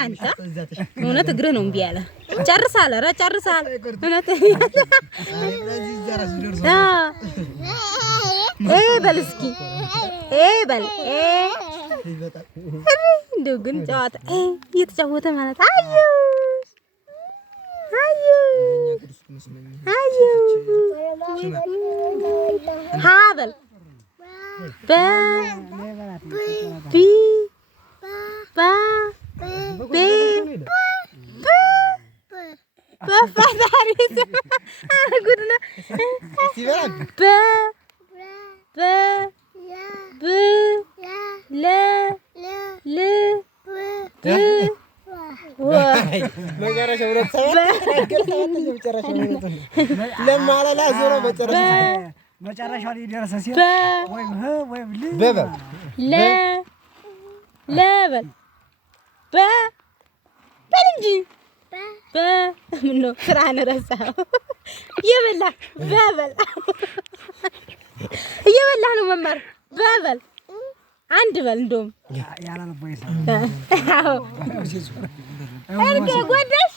አንተ እውነት እግርህ ነው እምቢ ያለ ጨርሳል። ኧረ ጨርሳል እውነት በል እስኪ በል እንደው ግን ጨዋታ እየተጫወተ ማለት ሀበል መጨረሻው ላይ ደረሰ ሲል ወይ ለበል በል እንጂ ምነው ስራህን ረሳኸው? እየበላህ በል እየበላህ ነው መማር በል አንድ በል እንደውም ያላልቦይ ሰው አዎ ጎዳሽ